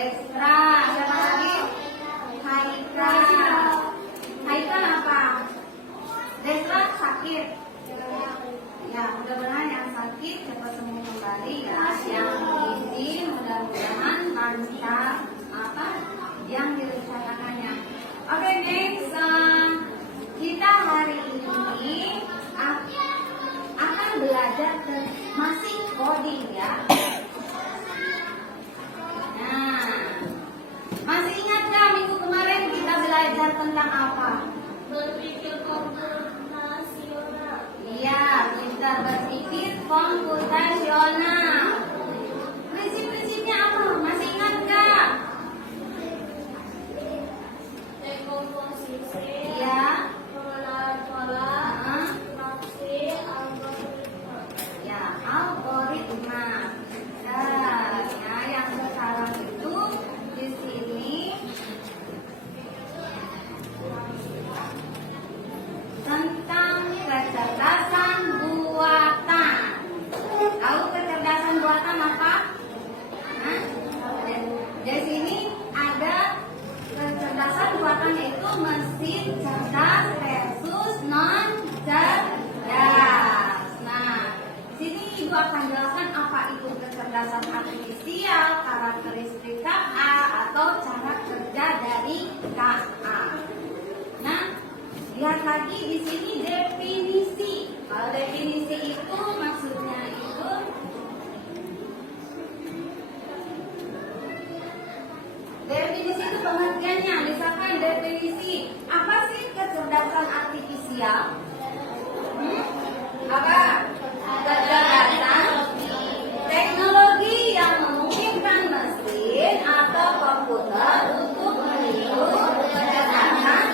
Destra. Siapa lagi? Haika. Haika apa? Destra sakit. Ya, mudah-mudahan yang sakit cepat sembuh kembali ya. Yang ini mudah-mudahan lancar apa yang direncanakannya. Oke, next. Kita hari ini akan belajar masih coding ya. Nah, masih ingat nggak minggu kemarin kita belajar tentang apa? Berpikir komputasional. Iya, kita berpikir komputasional. Prinsip-prinsipnya apa? Masih ingat nggak? Dekomposisi. Iya. Pengenalan pola. Maksi. Algoritma. Ya, algoritma. Nah, ya, yang sekarang itu di sini tentang kecerdasan buatan. Tahu kecerdasan buatan apa? Hah? Di sini ada kecerdasan buatannya itu mesin cerdas versus non cerdas. Nah, di sini Ibu akan jelaskan apa itu kecerdasan artifisial, karakteristik KA atau cara kerja dari KA. Nah, lihat lagi di sini definisi. Kalau definisi itu maksudnya itu definisi itu pengertiannya. Misalkan definisi apa sih kecerdasan artifisial? Apa? Kecerdasan teknologi yang memungkinkan mesin atau komputer untuk meniru kecerdasan,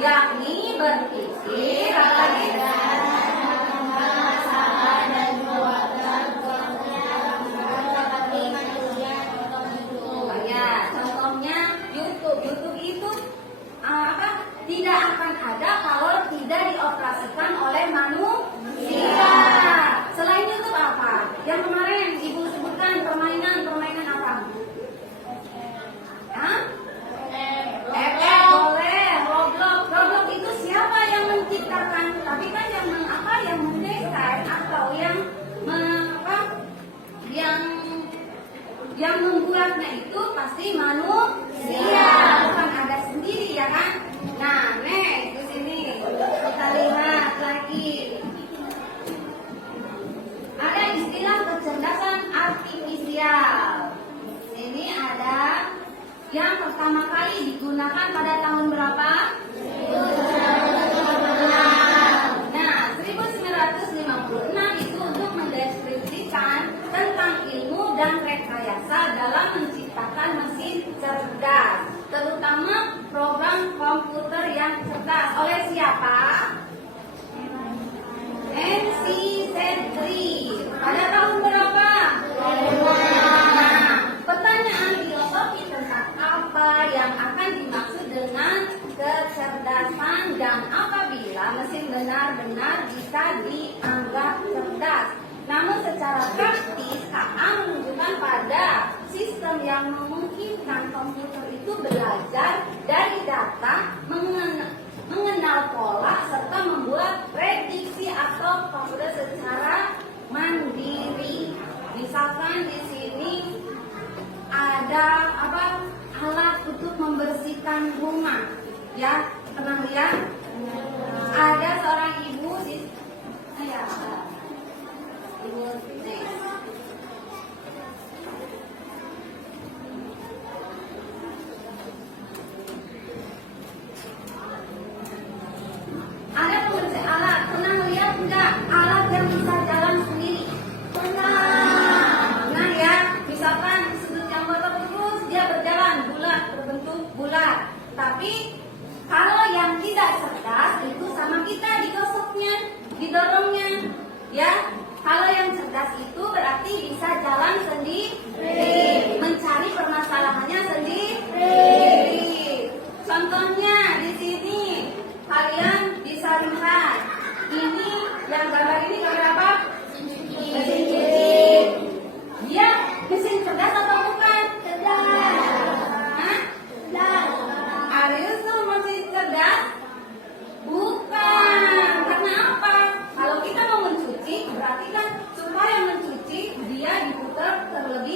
yakni berpikir apalagi ya, contohnya YouTube itu apa? Tidak akan ada kalau tidak dioperasikan oleh manusia. Selain YouTube apa? Yang kemarin Ibu sebutkan permainan apa? Hah? Boleh. Roblox itu siapa yang menciptakan? Tapi kan yang mendesain atau yang membuatnya itu pasti manusia, bukan ada sendiri ya kan? Nah, next di sini kita lihat lagi. Ada istilah kecerdasan artifisial. Ini ada yang pertama kali digunakan pada tahun berapa? Nah, 1956 itu untuk mendeskripsikan tentang ilmu dan rekayasa dalam menciptakan mesin cerdas, terutama program komputer yang cerdas. Oleh siapa? MC Sedri. Pada tahun berapa? Nah, pertanyaan filosofi tentang apa yang akan dimaksud dengan kecerdasan dan apabila mesin benar-benar bisa dianggap cerdas. Namun secara praktis KA menunjukkan pada sistem yang memungkinkan komputer itu belajar dari data, mengenal pola serta membuat prediksi atau komputer secara mandiri. Misalkan di sini ada alat untuk membersihkan rumah, ya pernah lihat? Ada seorang ibu di ibu ada pembersih alat. Pernah lihat enggak alat yang bisa jalan sendiri? Pernah ya, misalkan sudut yang kotor terus dia berjalan bulat, berbentuk bulat. Tapi kalau yang tidak cerdas itu sama kita digosoknya, didorongnya, ya. Kalau yang cerdas itu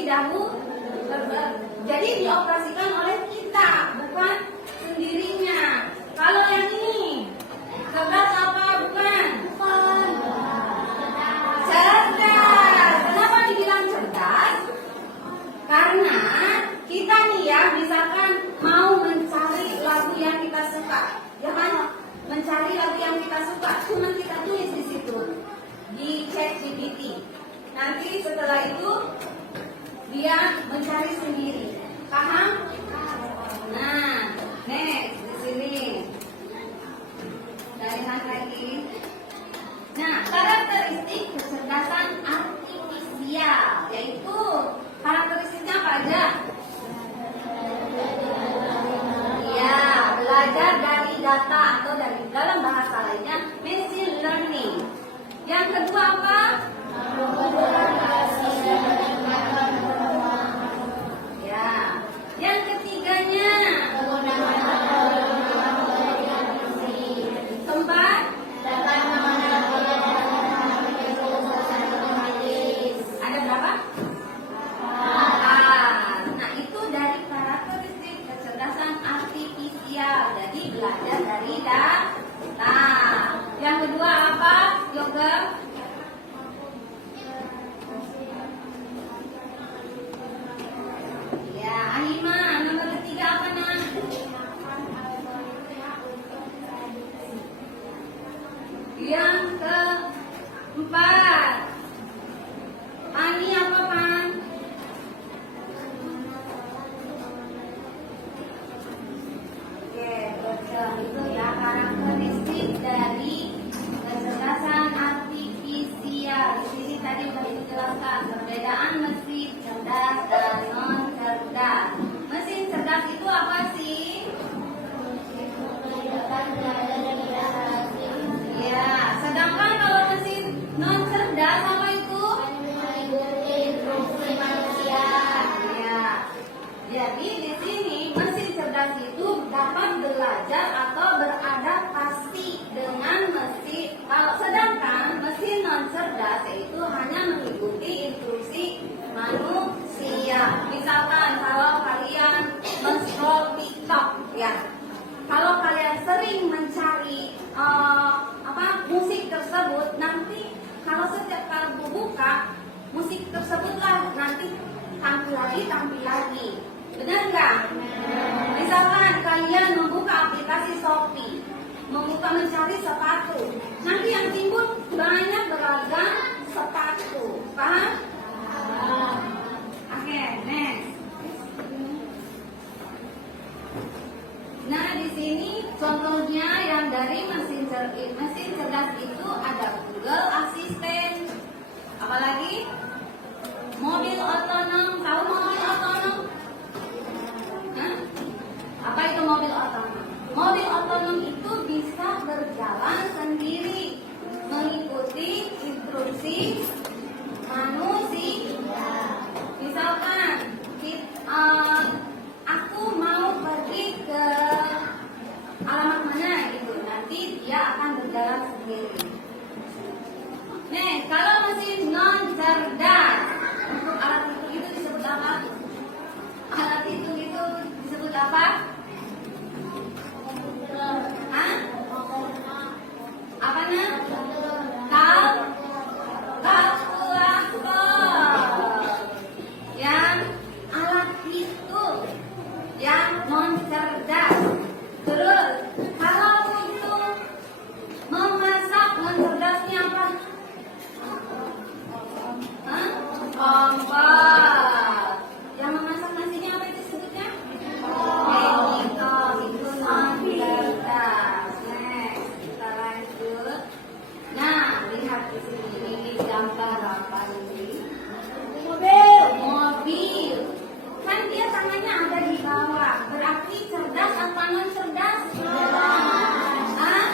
dahulu. Jadi dioperasikan oleh kita, bukan sendirinya. Kalau yang ini, cerdas apa bukan? Cerdas. Kenapa dibilang cerdas? Karena kita nih ya, misalkan mau mencari lagu yang kita suka, ya kan? Mencari lagu yang kita suka, cuma kita tulis di situ di ChatGPT. Nanti setelah itu dia mencari sendiri. Paham? Nah, next di sini. Lihat lagi. Nah, karakteristik kecerdasan artifisial, yaitu karakteristiknya apa aja? Ya, belajar dari data atau dari dalam bahasa lainnya machine learning. Yang kedua apa? Ya. Yang ketiganya keempat ada berapa? Nah, itu dari karakteristik kecerdasan artifisial. Jadi belajar dari data. Yang kedua apa? Yoga? Ya, Ahima, nomor ketiga apa nak? Yang keempat, Ani apa Pan? Oke, betul itu ya karakteristik dari kecerdasan artifisial. Di sini tadi sudah dijelaskan perbedaan mesin cerdas dan non cerdas. Mesin cerdas itu apa sih? Ya, sedangkan kalau mesin non cerdas apa itu? Ya. Jadi di sini mesin cerdas itu dapat belajar atau beradaptasi dengan mesin. Kalau sedangkan mesin non cerdas itu hanya mengikuti instruksi manusia. Misalkan kalau kalian men-scroll TikTok ya. Kalau kalian sering mencari musik tersebut, nanti kalau setiap kali buka musik tersebutlah nanti tampil lagi. Benar nggak? Misalkan kalian membuka aplikasi Shopee, mencari sepatu, nanti yang timbul banyak beragam sepatu. Paham? Oke, next. Nah, di sini contohnya yang dari mesin cerdas itu ada Google Assistant. Apalagi? Mobil otonom. Tahu mobil otonom? Hah? Apa itu mobil otonom? Mobil otonom itu bisa berjalan sendiri, mengikuti instruksi manusia. Misalkan aku mau pergi ke alamat mana gitu, nanti dia akan berjalan sendiri. Nih, kalau mesin non cerdas, untuk alat hitung itu disebut apa? Alat hitung itu disebut apa? Hah? Apa nak? Kalkulator. Yang alat hitung yang non cerdas. Terus kalau untuk memasak non cerdasnya apa? Hah? Kompor. Yang memasak nasinya apa itu sebutnya? Chemical. Itu non cerdas. Next, kita lanjut. Nah, lihat di sini ini gambar apa ini? Mobil. Kan dia tangannya ada di bawah. Berarti cerdas apa non cerdas? Hah?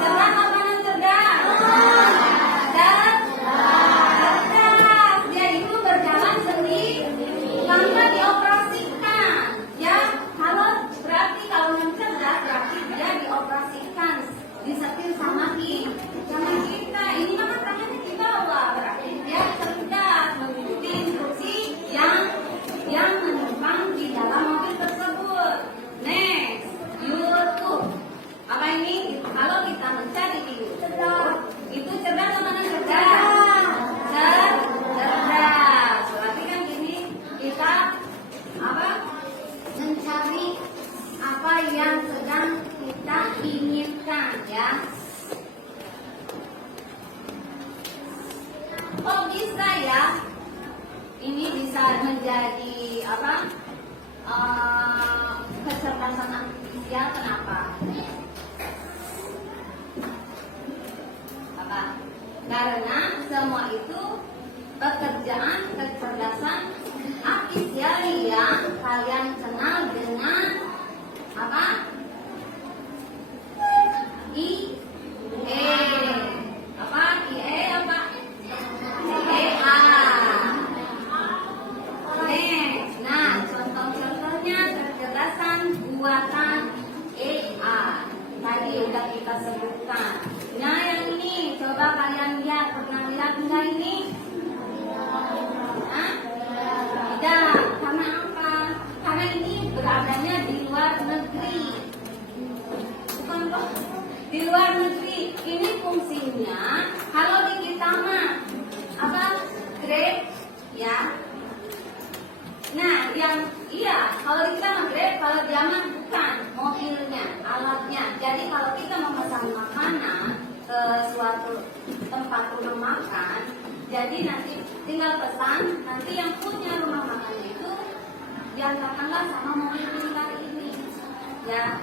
Cerdas apa non cerdas? Cerdas. Dia itu kok bisa ya? Ini bisa menjadi apa? Kecerdasan artifisial. Kenapa? Apa? Karena semua itu pekerjaan kecerdasan artifisial yang kalian kenal dengan apa? IE. Apa? IE apa? EA. Next. Nah, contoh-contohnya kecerdasan buatan EA. Tadi udah kita sebutkan. Nah, yang ini coba kalian lihat. Pernah lihat enggak ini? Hah? Tidak. Karena apa? Karena ini beradanya di luar negeri. Bukan kok. Di luar negeri. Ini fungsinya kalau di kita mah apa? Grab ya. Nah, yang iya, kalau di kita mah Grab, kalau dia mah bukan mobilnya, alatnya. Jadi kalau kita memesan makanan ke suatu tempat rumah makan, jadi nanti tinggal pesan, nanti yang punya rumah makannya itu diantarkanlah sama mobil kita ini. Ya.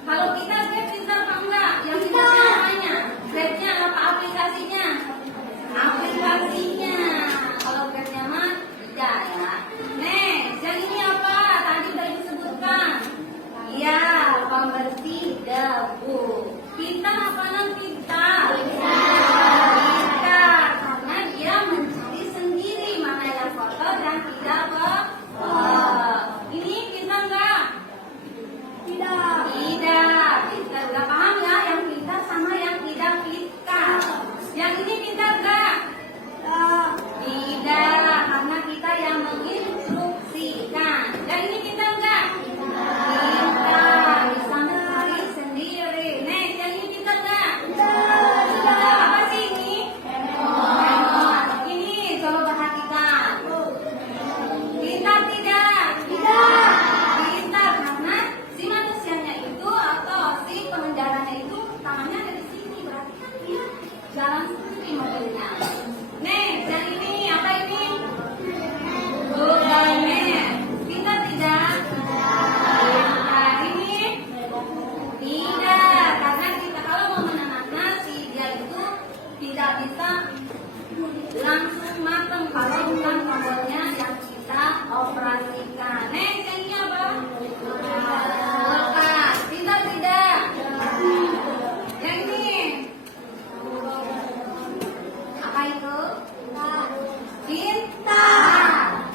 Kalau kita Grab bisa apa enggak? Yang kita namanya Grabnya apa aplikasinya? Aplikasinya. Kalau Grabnya mah tidak ya. Next, yang ini apa? Tadi sudah disebutkan. Ya, pembersih debu. Kita apa namanya kita? Kita, karena dia mencari sendiri mana yang kotor dan tidak kotor. Ini kita enggak? Tidak. Tidak. Kita udah paham ya yang kita sama yang tidak kita. Yang ini kita enggak? Tidak. Karena kita yang menginstruksikan. Yang ini kita enggak? Kita bisa mencari sendiri. Next, yang ini kita enggak? Tidak. Apa sih ini? Handphone. Ini coba perhatikan. Kita tidak. Tidak. Kita karena si manusianya itu atau si pengendaranya itu tangannya ada di sini. Berarti kan dia jalan sendiri mobilnya. Next, yang ini apa ini? Google Map. Kita tidak. Nah, ini tidak, karena kita kalau mau menanam nasi dia itu tidak bisa langsung matang kalau bukan kompornya yang kita operasikan. Next, yang ini apa? Kulkas. Kita tidak. Yang ini apa itu? Kita.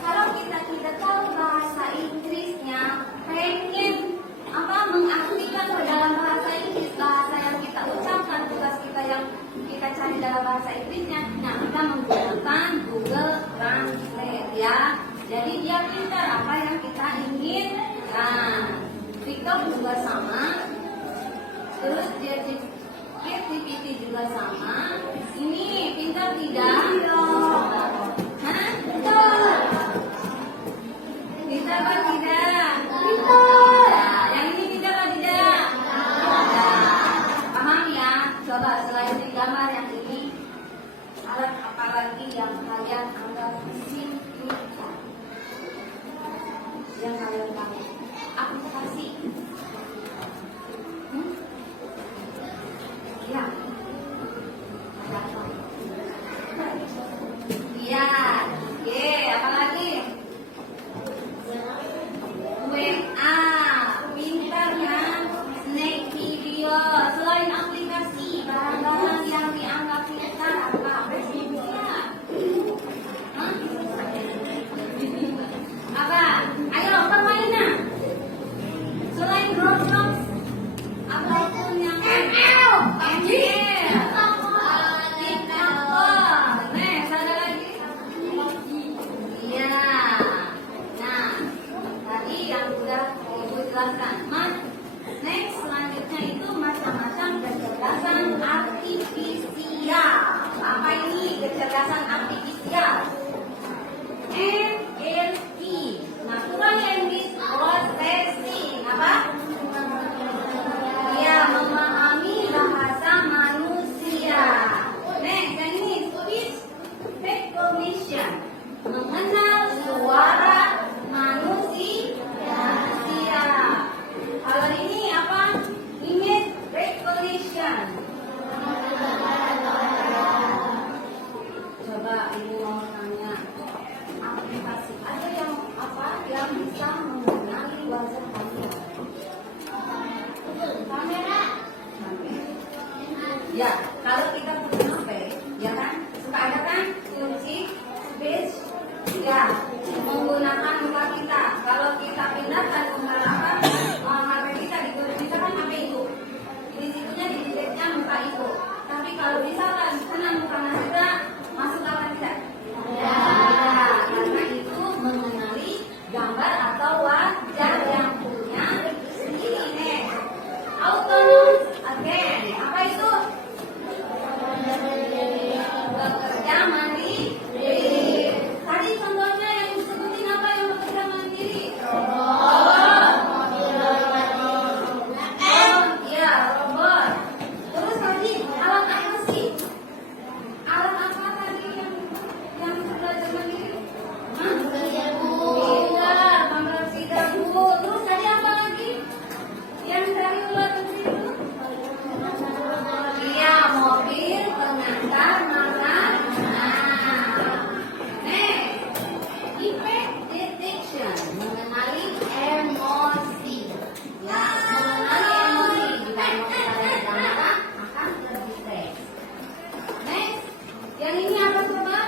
Kalau kita tidak tahu bahasa Inggrisnya, pengen apa mengaktifkan ke dalam bahasa Inggris, bahasa yang kita ucapkan, tugas kita yang kita cari dalam bahasa Inggrisnya, nah kita menggunakan Google Translate ya. Jadi dia pintar apa yang kita inginkan. TikTok juga sama. Terus dia ChatGPT juga sama. Ini pintar tidak? Hah? Pintar apa tidak? Pintar. Yang ini pintar apa tidak? Paham ya? Coba selain di gambar yang ini, alat apa lagi yang kalian anggap signifikan? Yang kalian tahu? Aplikasi. Ya. Iya. Oke, apa lagi? WA. Pintar kan? Snake video. Selain aplikasi, barang-barang yang dianggap pintar apa? Hah? Apa? Ayo, permainan. Selain Roblox, apapun yang ML. Next, ada lagi? recognition, mengenal suara manusia. Kalau ini apa? Image recognition. Coba ibu mau tanya, aplikasi ada yang apa yang bisa mengenali wajah kamu? Kamera. Ya, kalau kita punya HP, ya kan, suka ada kan kunci face, ya, menggunakan muka kita. Kalau kita pindahkan menggunakan HP kita di misalkan HP itu, di situnya di deteknya muka itu. Tapi kalau misalkan kena muka Nasira, masuk apa tidak? Ya, karena itu mengenali gambar atau wajah yang punya sendiri nih. Autonomous again, apa itu? Bekerja mandiri. Tadi contohnya yang disebutin apa yang bekerja mandiri? Robot. Ya, robot. Terus tadi alat apa sih? Alat apa tadi yang belajar mandiri? Pintar, pembersih dapur. Terus tadi apa lagi? Yang dari luar negeri itu? Iya, mobil pengantar makanan. Effect detection, mengenali emosi. Ya, mengenali emosi. Bila mau kita marah, akan terdistract. Next, yang ini apa coba?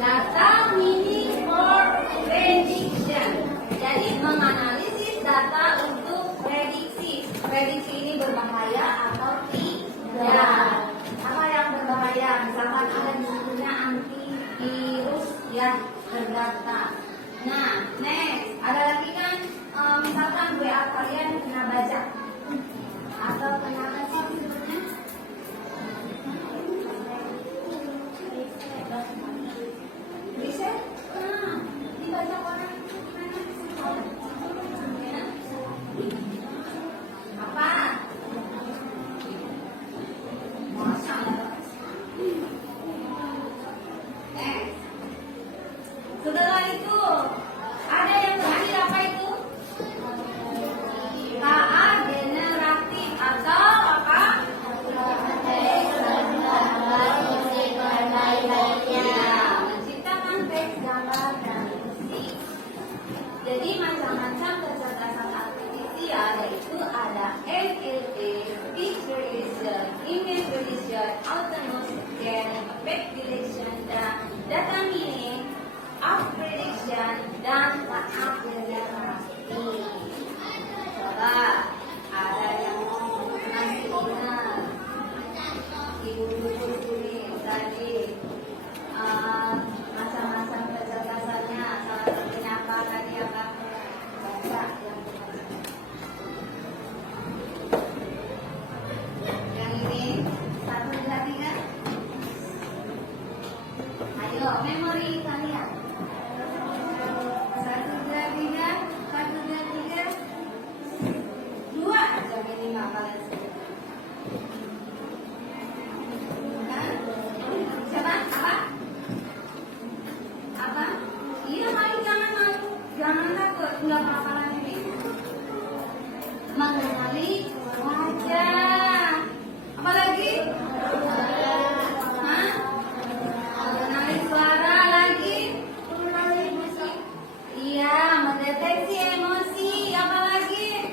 Data meaning for prediction. Jadi menganalisis data untuk prediksi. Prediksi ini berbahaya atau tidak? Apa yang berbahaya? Misalkan ada di situnya antivirus yang terdaftar. Nah, next, ada lagi kan? Misalkan WA kalian kena bajak atau kena apa sih sebetulnya? Reset? Dibajak orang gimana? Apa? Masa setelah itu ada yang terakhir apa itu? KA generatif atau apa? Ya, menciptakan teks, gambar, dan musik. Jadi macam-macam kecerdasan artifisial yaitu ada NLP, speech recognition, image recognition, autonomous scan, effect detection, dan data meaning, of prediction, dan tahap generasi. Coba ada yang masih ingat ibu buku sini tadi macam-macam kecerdasannya, salah satunya apa tadi apa? Baca yang ini 1, 2, 3. Ayo memori kalian. 1, 2, 3. 1, 2, 3. 2 aja minimal kalian sebut. Siapa? Apa? Apa? Iya, malu, jangan malu, jangan takut, nggak apa-apa lagi. Mengenali wajah. Apa lagi? Hah? Mengenali suara lagi. Iya, mendeteksi emosi. Apa lagi?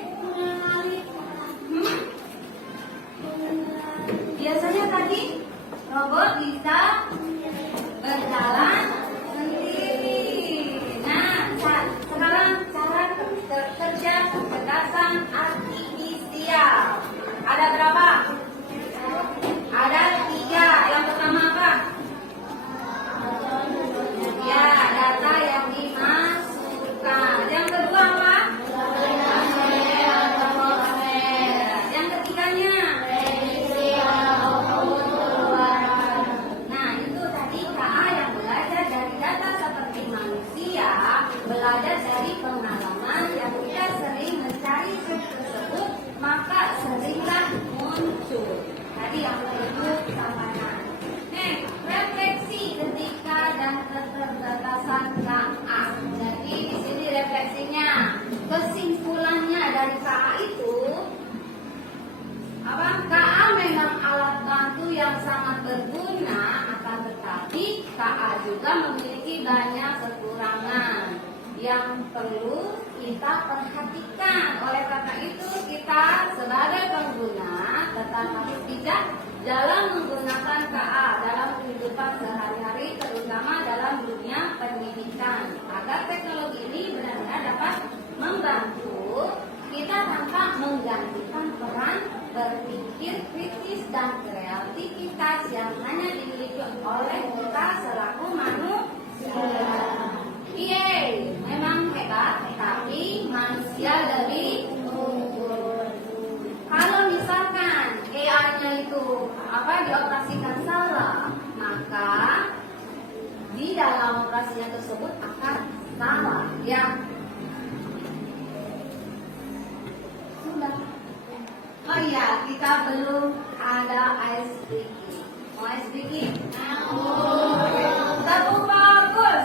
Biasanya tadi robot bisa berjalan sendiri. Nah, sekarang cara kerja kecerdasan artifisial. Ada berapa? Ada 3. Yang pertama apa? Ya, data yang dimasukkan. Yang kedua apa? Yang ketiganya? Nah, itu tadi KA yang belajar dari data seperti manusia, belajar dari pengalaman yang kita sering mencari tersebut, maka seringlah muncul. Tadi yang kedua sampaikan. Refleksi ketika dan keterbatasan KA. Jadi di sini refleksinya, kesimpulannya dari KA itu apa? KA memang alat bantu yang sangat berguna, akan tetapi KA juga memiliki banyak kekurangan yang perlu kita perhatikan. Oleh karena itu kita sebagai pengguna tetap harus bijak dalam menggunakan KA dalam kehidupan sehari-hari, terutama dalam dunia pendidikan, agar teknologi ini benar-benar dapat membantu kita tanpa menggantikan peran berpikir kritis dan kreativitas yang hanya dimiliki oleh kita selaku manusia. Yeay, memang hebat, tapi manusia lebih unggul. Kalau misalkan AI-nya itu dioperasikan salah, maka di dalam operasinya tersebut akan salah, ya. Sudah. Oh iya, kita belum ada ice breaking. Mau ice breaking? Mau. Satu bagus.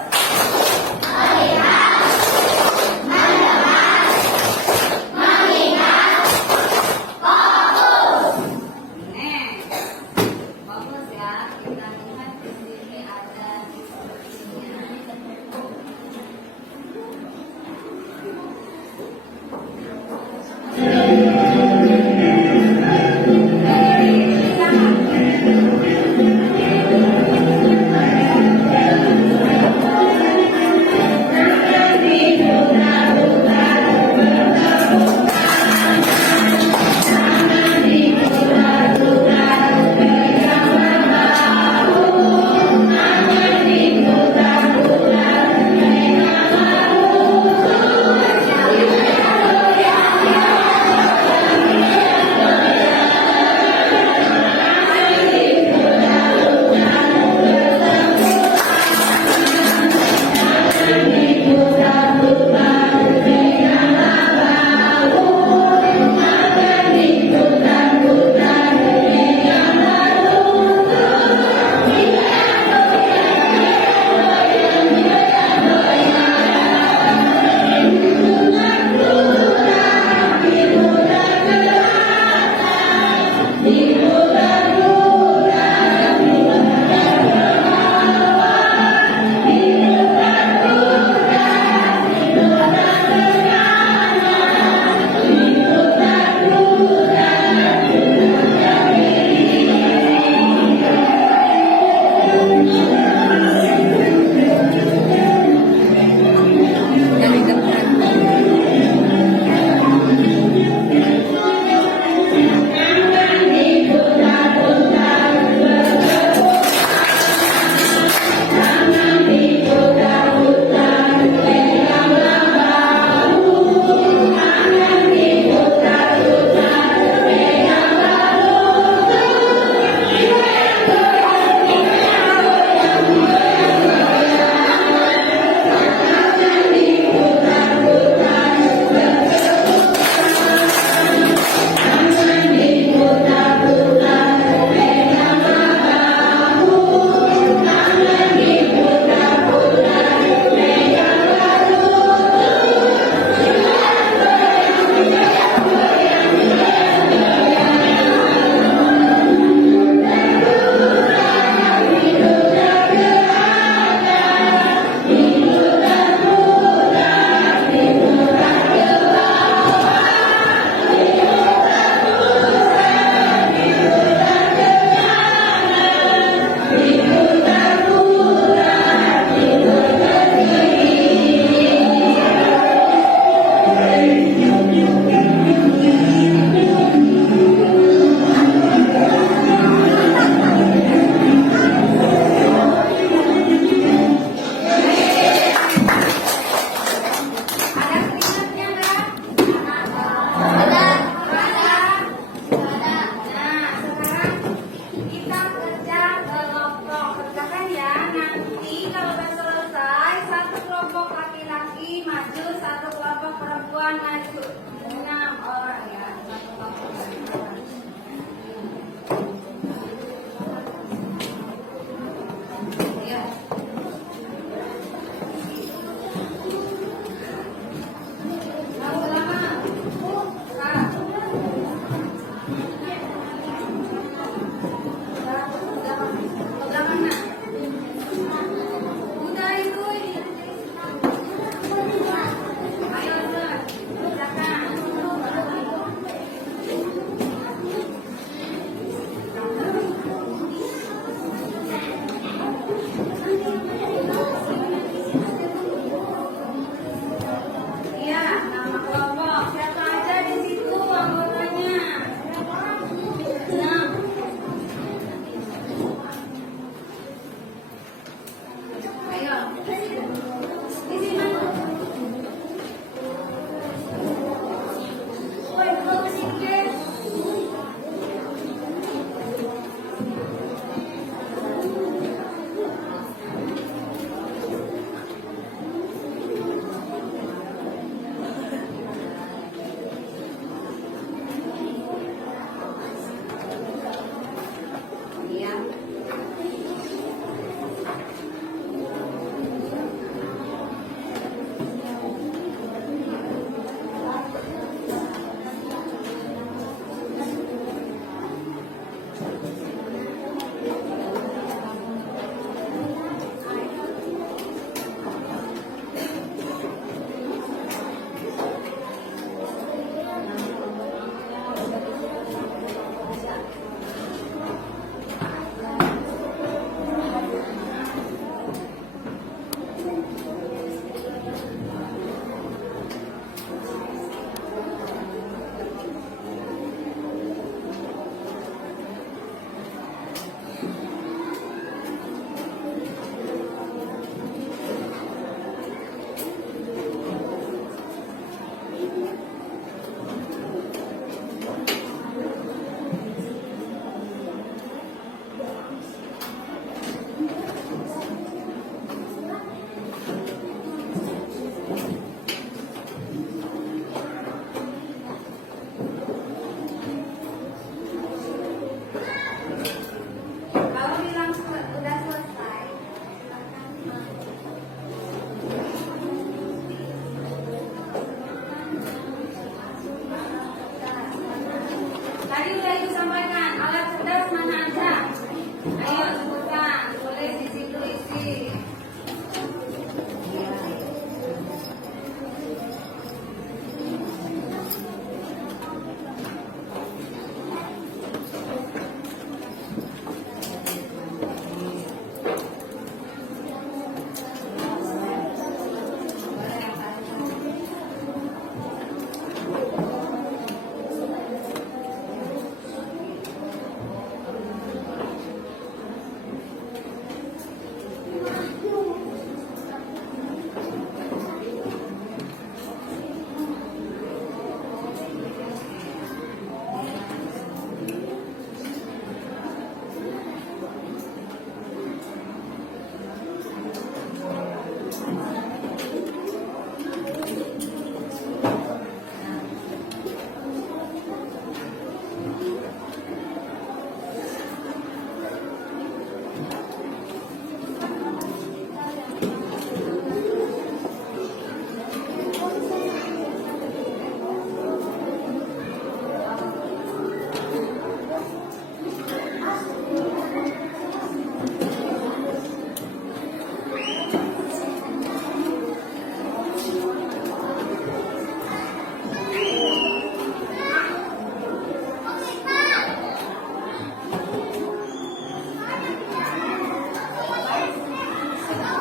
Bagus ya, kita lihat di sini ada instruksinya.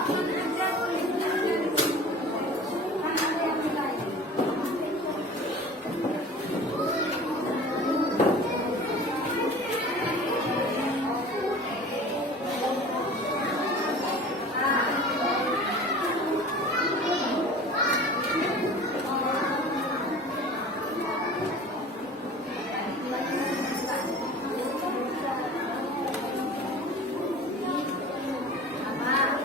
aman aja boleh belajar di sini. Kan ada yang nilai. Apa?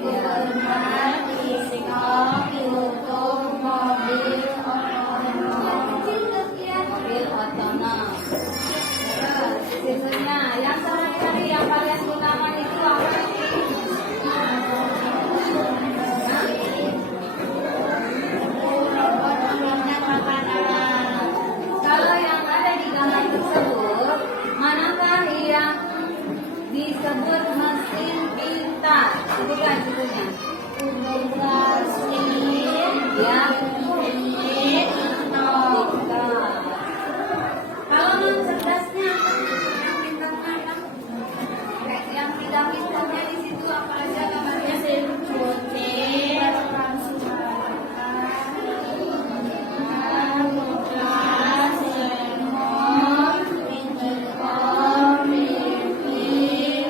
Gerbang, pistol, YouTube, mobil otonom. Mobil otonom. Terus sisanya yang sehari-hari yang kalian gunakan itu apa sih? Kalau yang ada di gambar tersebut, manakah yang disebut mesin pintar? Sebutkan judulnya. Ya. Kalau yang cerdasnya, yang pintarnya, yang tidak pintarnya di situ apa aja gambarnya? Mesin cuci, kulkas, remote, intercom, TV,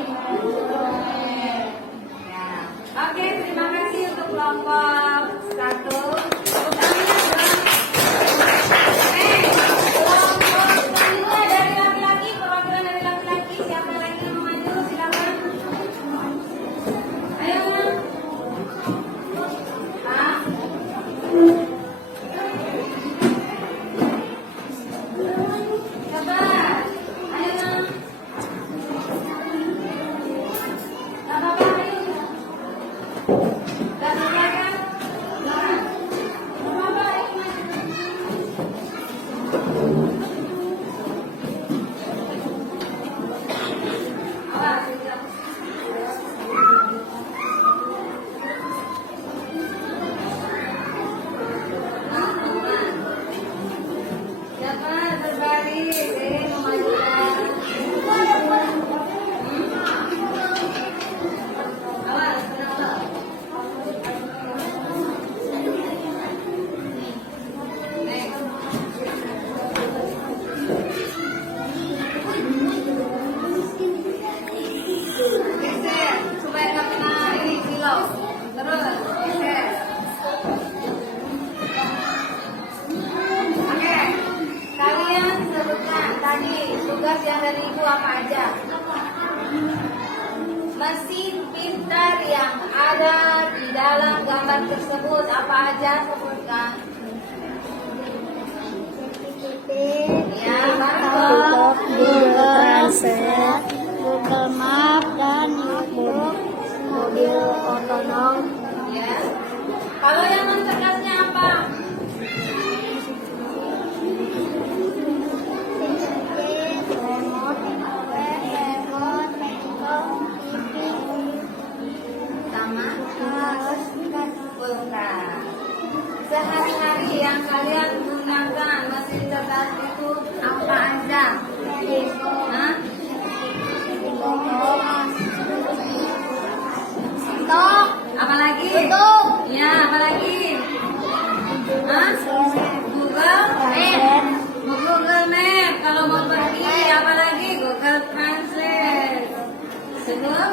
microwave. Ya. Oke, terima kasih untuk kelompok 1. Kelompok kedua dari laki-laki, perwakilan dari laki-laki. Siapa lagi yang mau maju? Silakan. Ayo. Hah? Sabar. Ayo. Gak apa-apa, ayo. Gak bisa kan? Jangan. Gak apa-apa, ayo maju. Awas, siap. Siapa terbaik? Mau maju ya? Awas, kenapa? Geser, supaya nggak kena ini silau. Terus geser. Oke, kalian sebutkan tadi tugas yang dari ibu apa aja? Mesin pintar yang ada di dalam gambar tersebut apa aja? Sebutkan. Ya, Laptop, Google Translate, Google Map, dan YouTube, mobil otonom. ya. Kalau yang mencerdasnya apa? Sama pulpen. Sehari-hari yang kalian gunakan mesin cerdas itu apa aja? Hah? Stok, Apa lagi? Tutup. Ya, apa lagi? Hah? Google Google Map. Kalau mau pergi apa lagi? Google Translate. Sebelum